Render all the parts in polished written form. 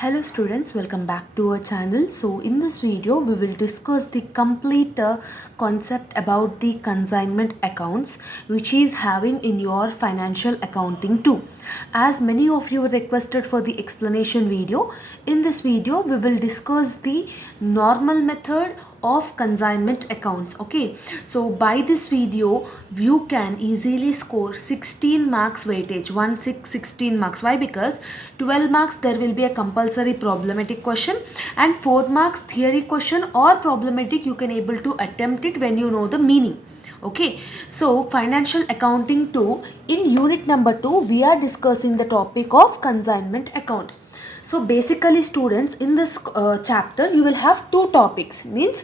Hello students, welcome back to our channel. So in this video we will discuss the complete concept about the consignment accounts which is having in your financial accounting too. As many of you requested for the explanation video, in this video we will discuss the normal method of consignment accounts. Okay, so by this video you can easily score 16 marks weightage, 16 marks. Why? Because 12 marks there will be a compulsory problematic question and 4 marks theory question or problematic you can able to attempt it when you know the meaning. Okay, so financial accounting 2, in unit number 2 we are discussing the topic of consignment account. So basically students, in this chapter you will have two topics, means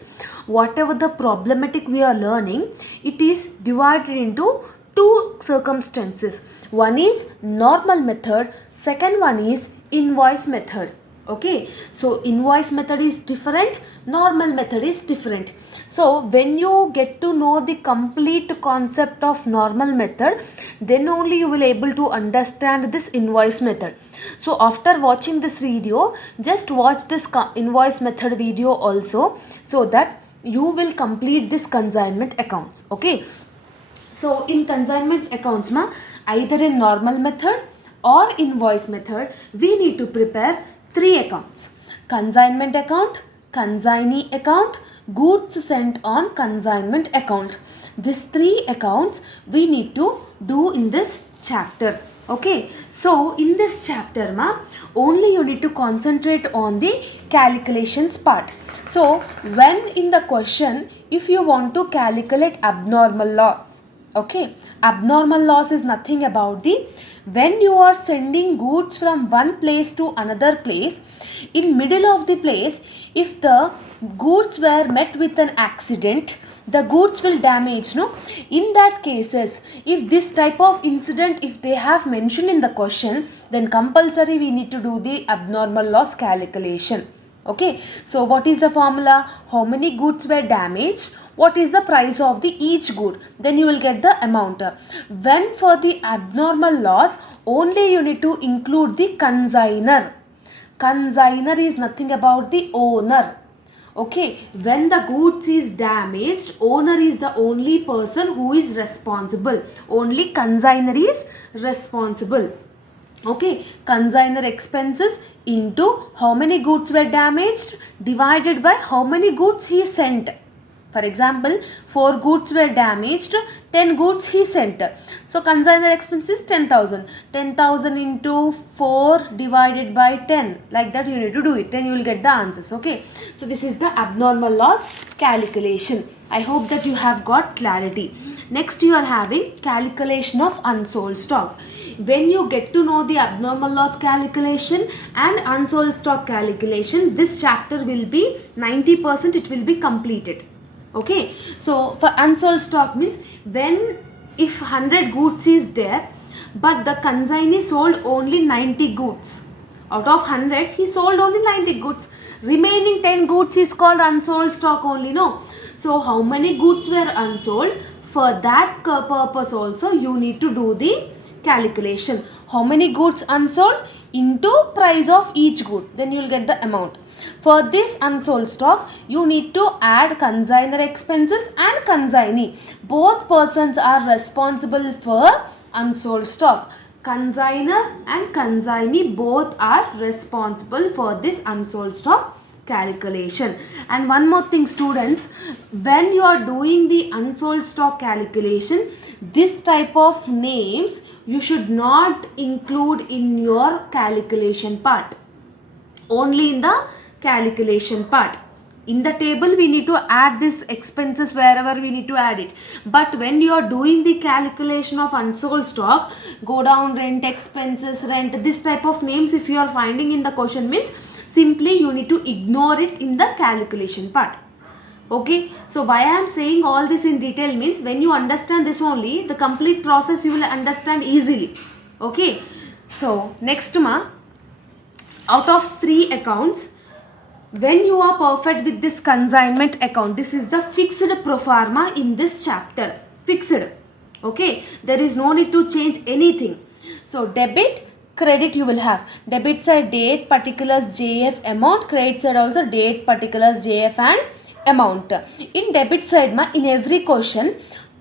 whatever the problematic we are learning, it is divided into two circumstances. One is normal method, second one is invoice method. Okay, so invoice method is different, normal method is different. So when you get to know the complete concept of normal method, then only you will able to understand this invoice method. So after watching this video, just watch this invoice method video also, so that you will complete this consignment accounts. Okay, so in consignment accounts either in normal method or invoice method, we need to prepare three accounts: consignment account, consignee account, goods sent on consignment account. These three accounts we need to do in this chapter. Okay, so in this chapter only you need to concentrate on the calculations part. So when in the question, if you want to calculate abnormal loss, okay, abnormal loss is nothing about the, when you are sending goods from one place to another place, in middle of the place, if the goods were met with an accident, the goods will damage, no? In that cases, if this type of incident, if they have mentioned in the question, then compulsory we need to do the abnormal loss calculation. Okay, so what is the formula? How many goods were damaged? What is the price of the each good? Then you will get the amount. When for the abnormal loss, only you need to include the consigner. Consigner is nothing about the owner. Okay, when the goods is damaged, owner is the only person who is responsible. Only consigner is responsible. Okay, consigner expenses into how many goods were damaged divided by how many goods he sent. For example, 4 goods were damaged, 10 goods he sent. So consigner expenses 10,000. 10,000 into 4 divided by 10. Like that you need to do it. Then you will get the answers. Okay. So this is the abnormal loss calculation. I hope that you have got clarity. Next you are having calculation of unsold stock. When you get to know the abnormal loss calculation and unsold stock calculation, this chapter will be 90%, it will be completed. Okay, so for unsold stock means when if 100 goods is there, but the consignee sold only 90 goods. Out of 100 he sold only 90 goods. Remaining 10 goods is called unsold stock only, no? So how many goods were unsold? For that purpose also you need to do the calculation. How many goods unsold into price of each good, then you will get the amount. For this unsold stock, you need to add consigner expenses and consignee. Both persons are responsible for unsold stock. Consigner and consignee both are responsible for this unsold stock calculation. And one more thing students, when you are doing the unsold stock calculation, this type of names you should not include in your calculation part. Only in the calculation part. In the table we need to add this expenses wherever we need to add it. But when you are doing the calculation of unsold stock, go down rent expenses, rent, this type of names if you are finding in the question, means simply you need to ignore it in the calculation part. Okay, so why I am saying all this in detail means when you understand this only, the complete process you will understand easily. Okay, so next out of 3 accounts, when you are perfect with this consignment account, this is the fixed pro forma in this chapter. Fixed. Okay, there is no need to change anything. So debit credit you will have debit side date particulars JF amount, credit side also date particulars JF and amount. In debit side ma, in every question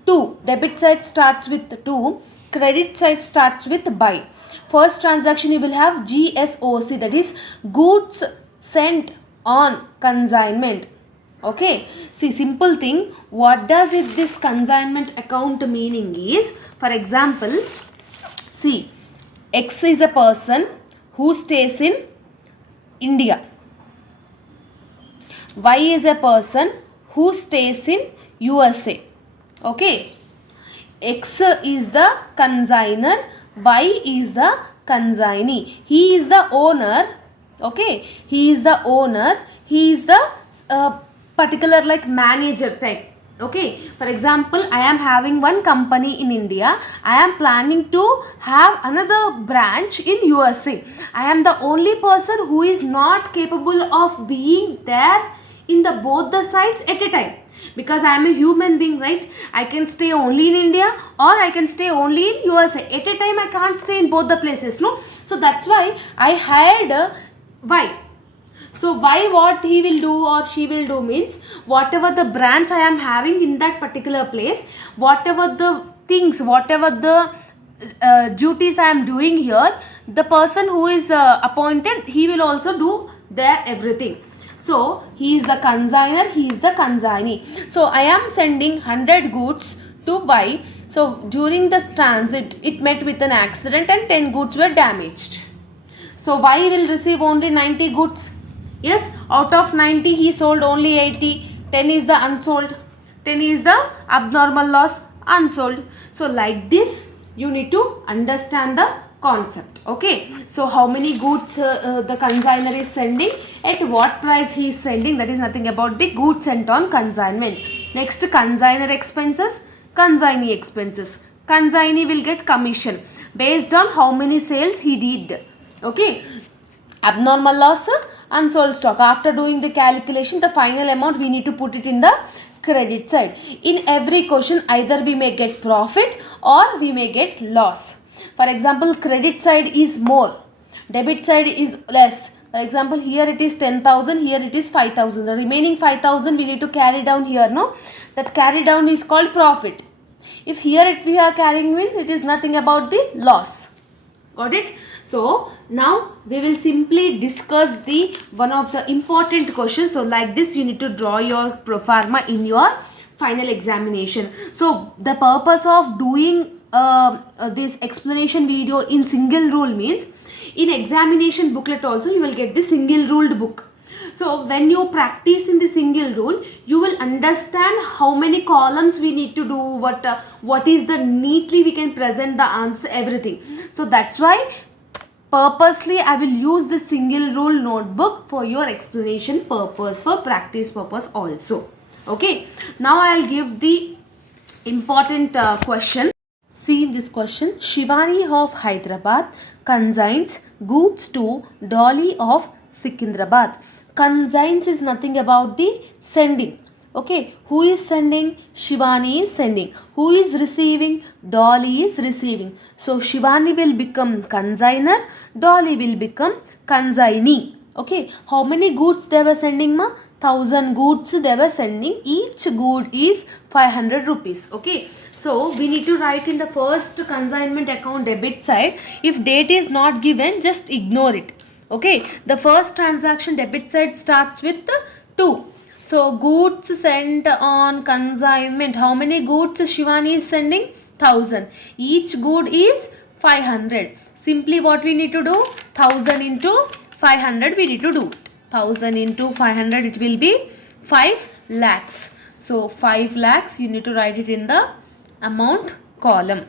2, debit side starts with 2, credit side starts with by. First transaction you will have GSOC, that is goods sent on consignment. Okay, see, simple thing, what does it this consignment account meaning is, for example, see, X is a person who stays in India. Y is a person who stays in USA. Okay. X is the consigner, Y is the consignee. He is the owner. Okay. He is the owner. He is the particular like manager type. Okay, for example, I am having one company in India. I am planning to have another branch in USA. I am the only person who is not capable of being there in the both the sides at a time, because I am a human being, right? I can stay only in India or I can stay only in USA. At a time I can't stay in both the places, no? So that's why I hired Y. So why what he will do or she will do means, whatever the branch I am having in that particular place, whatever the things, whatever the duties I am doing here, the person who is appointed, he will also do their everything. So he is the consigner, he is the consignee. So I am sending 100 goods to Y. So during the transit, it met with an accident and 10 goods were damaged. So Y will receive only 90 goods. Yes, out of 90 he sold only 80. 10 is the unsold. 10 is the abnormal loss, unsold. So like this you need to understand the concept. Okay, so how many goods the consigner is sending, at what price he is sending, that is nothing about the goods sent on consignment. Next, consigner expenses, consignee expenses. Consignee will get commission based on how many sales he did. Okay, abnormal loss, unsold stock. After doing the calculation, the final amount we need to put it in the credit side. In every question, either we may get profit or we may get loss. For example, credit side is more, debit side is less. For example, here it is 10,000, here it is 5,000. The remaining 5,000 we need to carry down here, no? That carry down is called profit. If here it we are carrying means it is nothing about the loss. Got it? So now we will simply discuss the one of the important questions. So like this you need to draw your pro forma in your final examination. So the purpose of doing this explanation video in single rule means, in examination booklet also you will get the single ruled book. So when you practice in the single rule, you will understand how many columns we need to do, what is the neatly we can present the answer, everything. So that's why purposely I will use the single rule notebook for your explanation purpose, for practice purpose also. Okay, now I'll give the important question. See this question. Shivani of Hyderabad consigns goods to Dolly of Secunderabad. Consigns is nothing about the sending. Okay, who is sending? Shivani is sending. Who is receiving? Dolly is receiving. So Shivani will become consigner, Dolly will become consignee. Okay, how many goods they were sending ma? 1000 goods they were sending. Each good is 500 rupees. Okay, so we need to write in the first consignment account debit side. If date is not given, just ignore it. Okay, the first transaction debit side starts with 2. So goods sent on consignment. How many goods Shivani is sending? 1000. Each good is 500. Simply what we need to do? 1000 into 500 we need to do. 1000 into 500 it will be 5 lakhs. So 5 lakhs you need to write it in the amount column.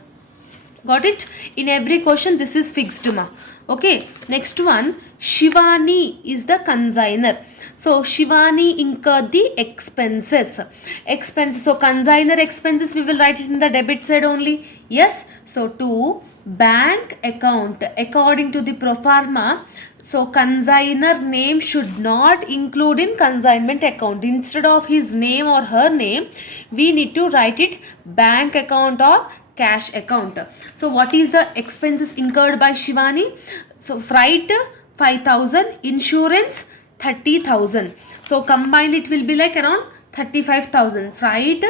Got it? In every question this is fixed ma. Okay, next one, Shivani is the consigner. So Shivani incurred the expenses. So consigner expenses we will write it in the debit side only. Yes. So to bank account according to the pro forma. So consigner name should not include in consignment account. Instead of his name or her name, we need to write it bank account or cash account. So what is the expenses incurred by Shivani? So freight 5,000, insurance 30,000. So combined it will be like around 35,000. Freight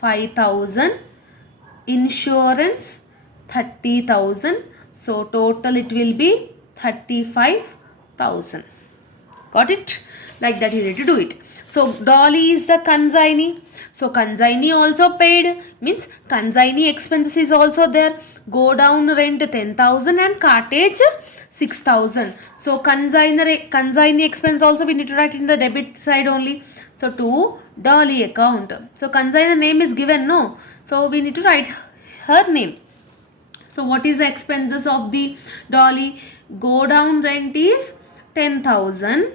5,000, insurance 30,000. So total it will be 35,000. Got it? Like that you need to do it. So Dolly is the consignee. So consignee also paid, means consignee expenses is also there. Go down rent 10,000 and cartage 6,000. So consignee expense also we need to write in the debit side only. So to Dolly account. So consignor name is given, no? So we need to write her name. So what is the expenses of the Dolly? Go down rent is 10,000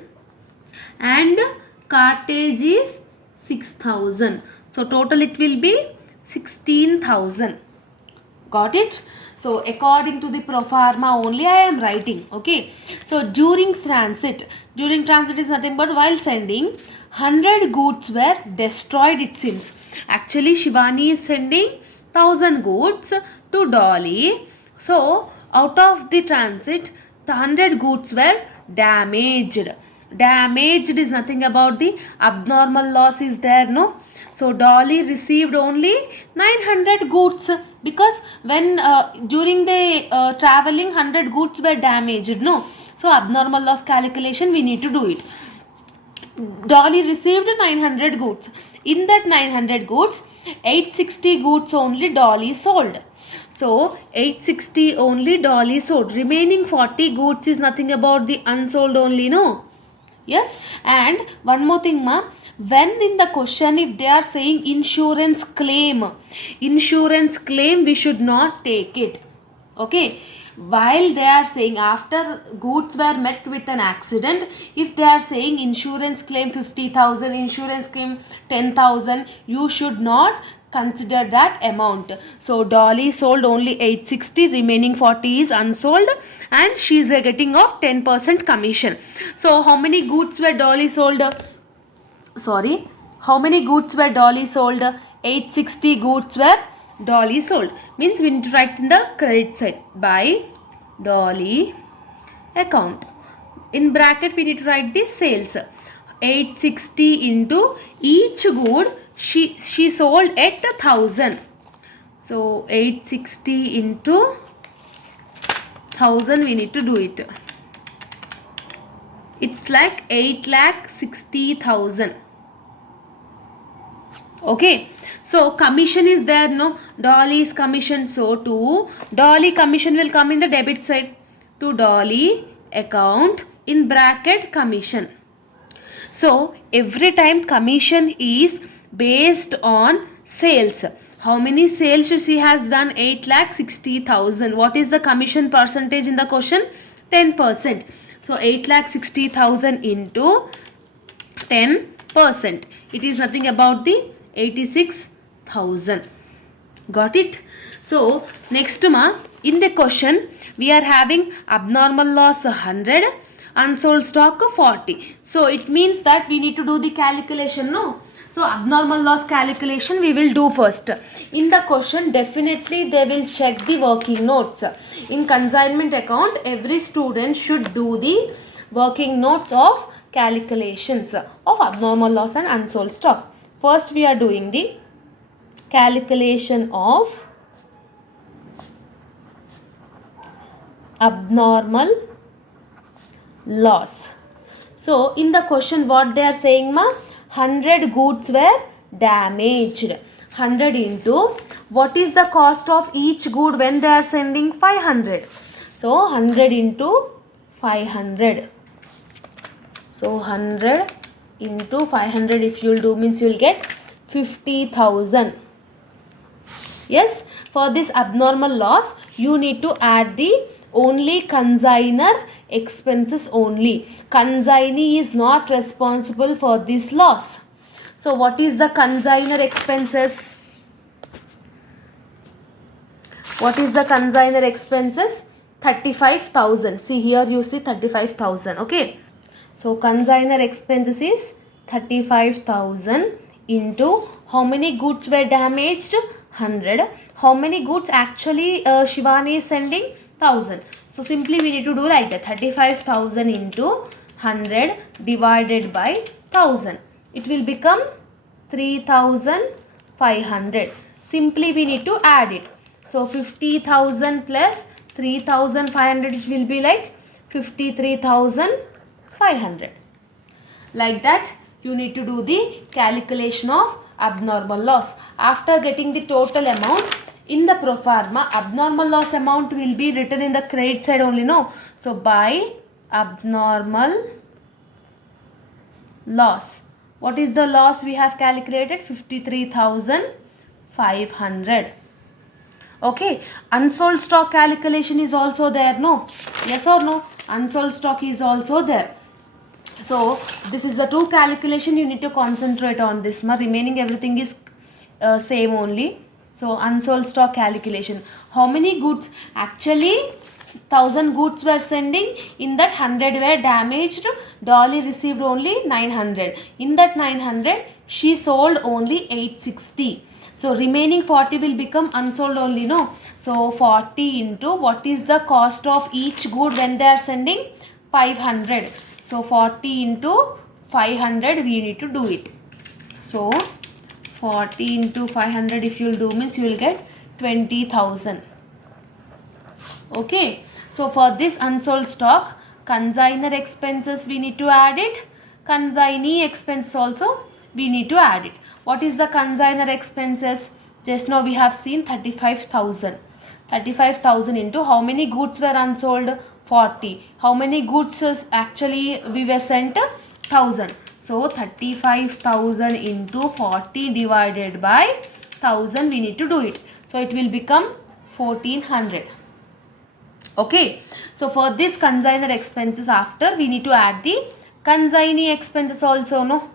and cartage is 6,000. So total it will be 16,000. Got it? So according to the pro forma only I am writing. Okay. So during transit is nothing but while sending 100 goods were destroyed, it seems. Actually Shivani is sending 1,000 goods to Dolly. So out of the transit, the 100 goods were damaged. Damaged is nothing about the abnormal loss is there, no? So Dolly received only 900 goods because when during the traveling 100 goods were damaged, no? So abnormal loss calculation we need to do it. Dolly received 900 goods. In that 900 goods, 860 goods only Dolly sold. So 860 only Dolly sold. Remaining 40 goods is nothing about the unsold only, no? Yes. And one more thing, ma. When in the question if they are saying insurance claim, we should not take it. Okay. While they are saying after goods were met with an accident, if they are saying insurance claim 50,000, insurance claim 10,000, you should not consider that amount. So Dolly sold only 860, remaining 40 is unsold and she is getting of 10% commission. So how many goods were Dolly sold? How many goods were Dolly sold? 860 goods were Dolly sold. Means we need to write in the credit side by Dolly account. In bracket we need to write the sales. 860 into each good she sold at 1,000. So 860 into 1,000 we need to do it. It's like 8,60,000. Okay. So commission is there, no? Dolly's commission. So to Dolly commission will come in the debit side. To Dolly account in bracket commission. So every time commission is based on sales. How many sales she has done? 8,60,000. What is the commission percentage in the question? 10%. So 8,60,000 into 10%. It is nothing about the 86,000. Got it? So next ma, in the question we are having abnormal loss 100, unsold stock 40. So it means that we need to do the calculation, no? So abnormal loss calculation we will do first. In the question definitely they will check the working notes. In consignment account every student should do the working notes of calculations of abnormal loss and unsold stock. First we are doing the calculation of abnormal loss. So in the question what they are saying, ma, 100 goods were damaged. 100 into what is the cost of each good when they are sending? 500. So 100 into 500. So 100 into 500 if you will do means you will get 50,000. Yes, for this abnormal loss you need to add the only consigner expenses only. Consignee is not responsible for this loss. So what is the consigner expenses? What is the consigner expenses? 35,000. See here you see 35,000. Okay. So consigner expenses is 35,000 into how many goods were damaged? 100. How many goods actually Shivani is sending? 1000. So simply we need to do like that. 35,000 into 100 divided by 1000. It will become 3,500. Simply we need to add it. So 50,000 plus 3,500, it will be like 53,500. Like that you need to do the calculation of abnormal loss. After getting the total amount in the pro forma, abnormal loss amount will be written in the credit side only, no? So by abnormal loss, what is the loss we have calculated? 53,500. Okay, unsold stock calculation is also there, no? Yes or no? Unsold stock is also there. So this is the two calculation you need to concentrate on this. Remaining everything is same only. So unsold stock calculation. How many goods? Actually 1000 goods were sending. In that 100 were damaged. Dolly received only 900. In that 900 she sold only 860. So remaining 40 will become unsold only, no? So 40 into what is the cost of each good when they are sending? 500. So 40 into 500 we need to do it. So 40 into 500 if you will do means you will get 20,000. Okay. So for this unsold stock, consigner expenses we need to add it. Consignee expense also we need to add it. What is the consigner expenses? Just now we have seen 35,000. 35,000 into how many goods were unsold? 40. How many goods actually we were sent? 1000. So 35,000 into 40 divided by 1000 we need to do it. So it will become 1400. Okay. So for this consigner expenses, after we need to add the consignee expenses also, no?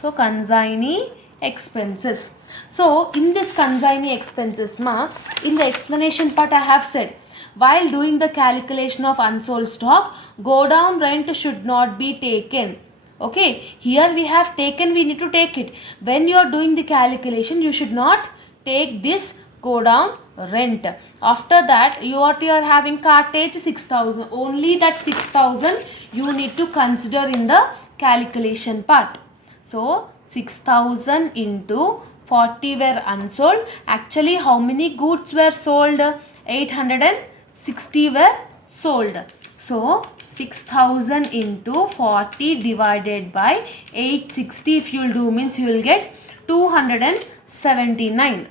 So consignee expenses. So in this consignee expenses, in the explanation part I have said, while doing the calculation of unsold stock, go down rent should not be taken. Okay, here we have taken, we need to take it. When you are doing the calculation, you should not take this go down rent. After that, you are having cartage 6,000. Only that 6,000 you need to consider in the calculation part. So 6,000 into 40 were unsold. Actually, how many goods were sold? 860 were sold. So 6,000 into 40 divided by 860 if you will do means you will get 279.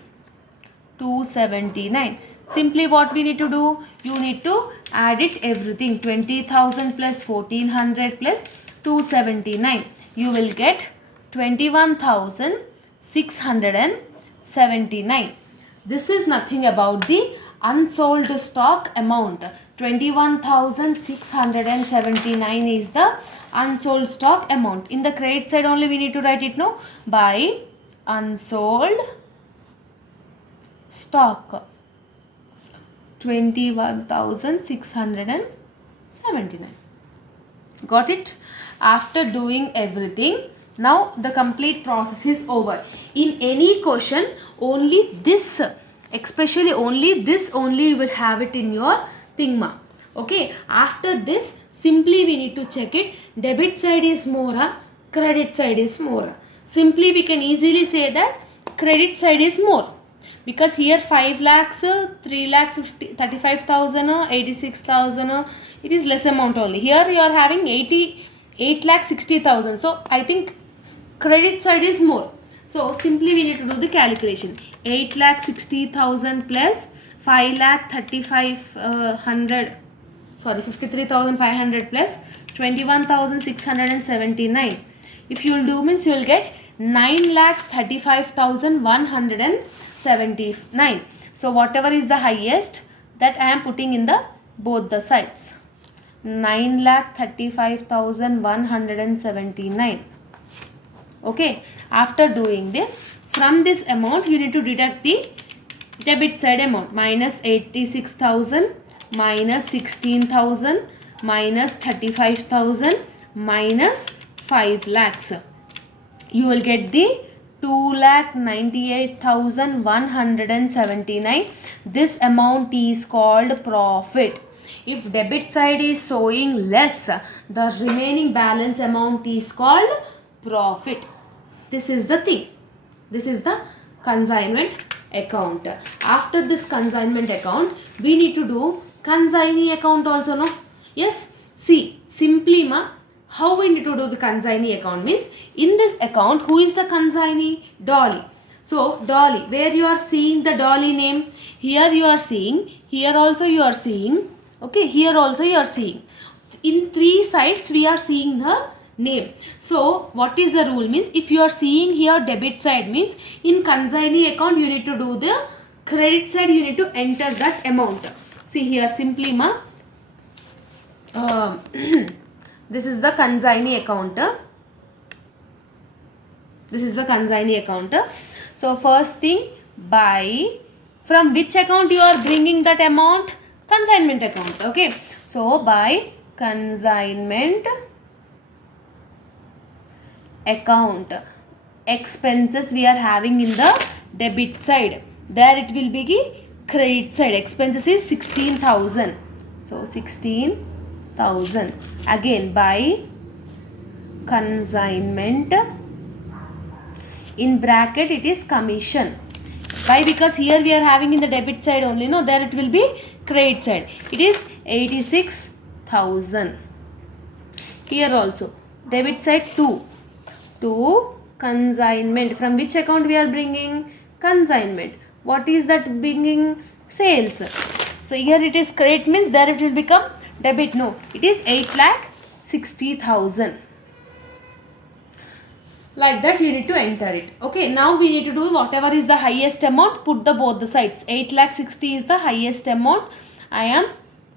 279. Simply what we need to do? You need to add it everything. 20,000 plus 1400 plus 279. You will get 21,679. This is nothing about the unsold stock amount. 21,679 is the unsold stock amount. In the credit side only we need to write it, no? By unsold stock, 21,679. Got it? After doing everything, now the complete process is over. In any question, only this, especially only this only you will have it in your thingma. Okay, after this simply we need to check it. Debit side is more, credit side is more. Simply we can easily say that credit side is more, because here 5 lakhs, 3 lakh 35,000, 86,000, it is less amount only. Here you are having 8 lakh 60,000. So I think credit side is more. So simply we need to do the calculation. 8 lakh 60,000 plus 5 lakh 53,500 plus 21,679. If you will do means you will get 9 lakhs 35,179. So whatever is the highest, that I am putting in the both the sides. 9 lakh 35,179. Okay, after doing this, from this amount you need to deduct the debit side amount. Minus 86,000, minus 16,000, minus 35,000, minus 5 lakhs. You will get the 2,98,179. This amount is called profit. If debit side is showing less, the remaining balance amount is called profit. This is the thing. This is the consignment account. After this consignment account, we need to do consignee account also, no? Yes. See, simply how we need to do the consignee account means, in this account, who is the consignee? Dolly. So Dolly, where you are seeing the Dolly name, here you are seeing, here also you are seeing, okay, here also you are seeing. In 3 sides we are seeing the name. So what is the rule means, if you are seeing here debit side means, in consignee account you need to do the credit side, you need to enter that amount. See here, simply this is the consignee account. This is the consignee account. So first thing, by from which account you are bringing that amount? Consignment account. Okay, so by consignment account, expenses we are having in the debit side, there it will be credit side. Expenses is 16,000. So 16,000. Again by consignment, in bracket it is commission. Why? Because here we are having in the debit side only, no, there it will be credit side. It is 86,000. Here also debit side 2 to consignment. From which account we are bringing? Consignment. What is that bringing? Sales. So here it is credit means there it will become debit. No, it is 8,60,000. Like that you need to enter it. Okay, now we need to do whatever is the highest amount, put the both the sides. 8,60,000 is the highest amount. I am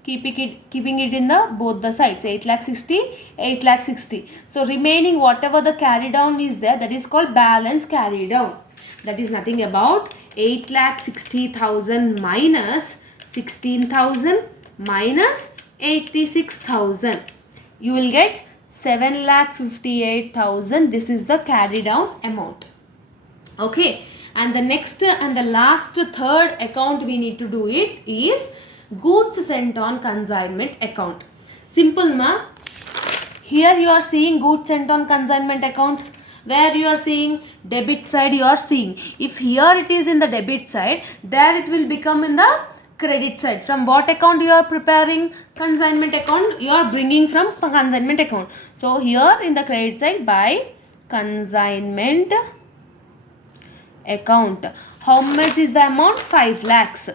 keeping it in the both the sides. 8,60,000, 8,60,000. So remaining whatever the carry down is there, that is called balance carry down. That is nothing about 8,60,000 minus 16,000 minus 86,000. You will get 7,58,000. This is the carry down amount. Okay, and the next and the last third account we need to do it is goods sent on consignment account. Simple here you are seeing goods sent on consignment account. Where you are seeing debit side you are seeing. If here it is in the debit side, there it will become in the credit side. From what account you are preparing? Consignment account you are bringing from consignment account. So here in the credit side by consignment account. How much is the amount? 5 lakhs.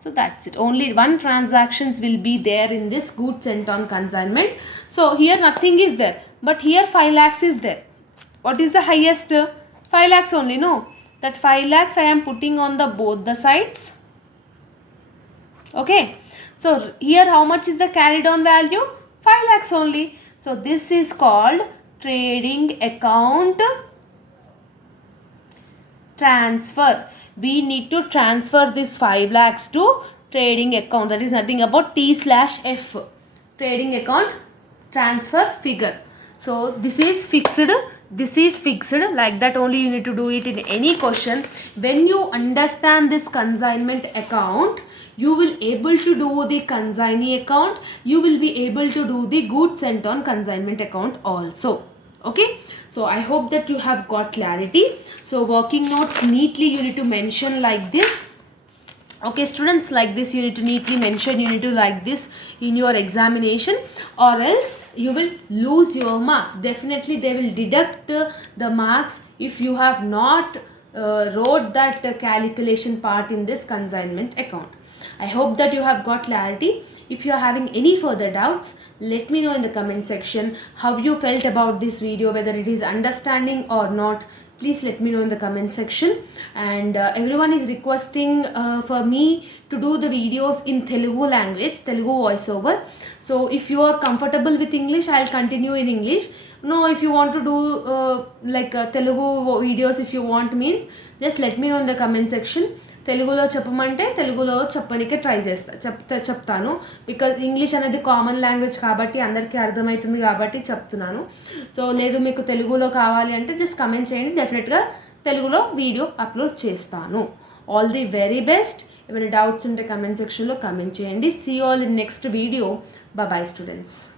So that's it. Only one transactions will be there in this goods sent on consignment. So here nothing is there, but here 5 lakhs is there. What is the highest? 5 lakhs only, no? That 5 lakhs I am putting on the both the sides. Okay, so here how much is the carried on value? 5 lakhs only. So this is called trading account transfer. We need to transfer this 5 lakhs to trading account. That is nothing about T/F, trading account transfer figure. So this is fixed. This is fixed. Like that only you need to do it in any question. When you understand this consignment account, you will able to do the consignee account. You will be able to do the goods sent on consignment account also. Okay, so I hope that you have got clarity. So working notes neatly you need to mention like this. Okay students, like this you need to neatly mention, you need to like this in your examination, or else you will lose your marks. Definitely they will deduct the marks if you have not wrote that calculation part in this consignment account. I hope that you have got clarity. If you are having any further doubts, let me know in the comment section how you felt about this video, whether it is understanding or not. Please let me know in the comment section. And everyone is requesting for me to do the videos in Telugu language, Telugu voiceover. So if you are comfortable with English, I'll continue in English. No, if you want to do Telugu videos, if you want means, just let me know in the comment section. తెలుగులో చెప్పమంటే తెలుగులో చెప్పడానికి try చెప్తాను. Because English అనేది common language కాబట్టి అందరికీ అర్థమవుతుంది కాబట్టి చెప్తున్నాను. సో లేదు మీకు తెలుగులో కావాలి అంటే జస్ట్ కమెంట్ చేయండి, డెఫినెట్గా తెలుగులో వీడియో అప్లోడ్ చేస్తాను. All the very best. ఏమైనా డౌట్స్ ఉంటే కమెంట్ సెక్షన్లో కమెంట్ చేయండి. See all in next video. Bye students.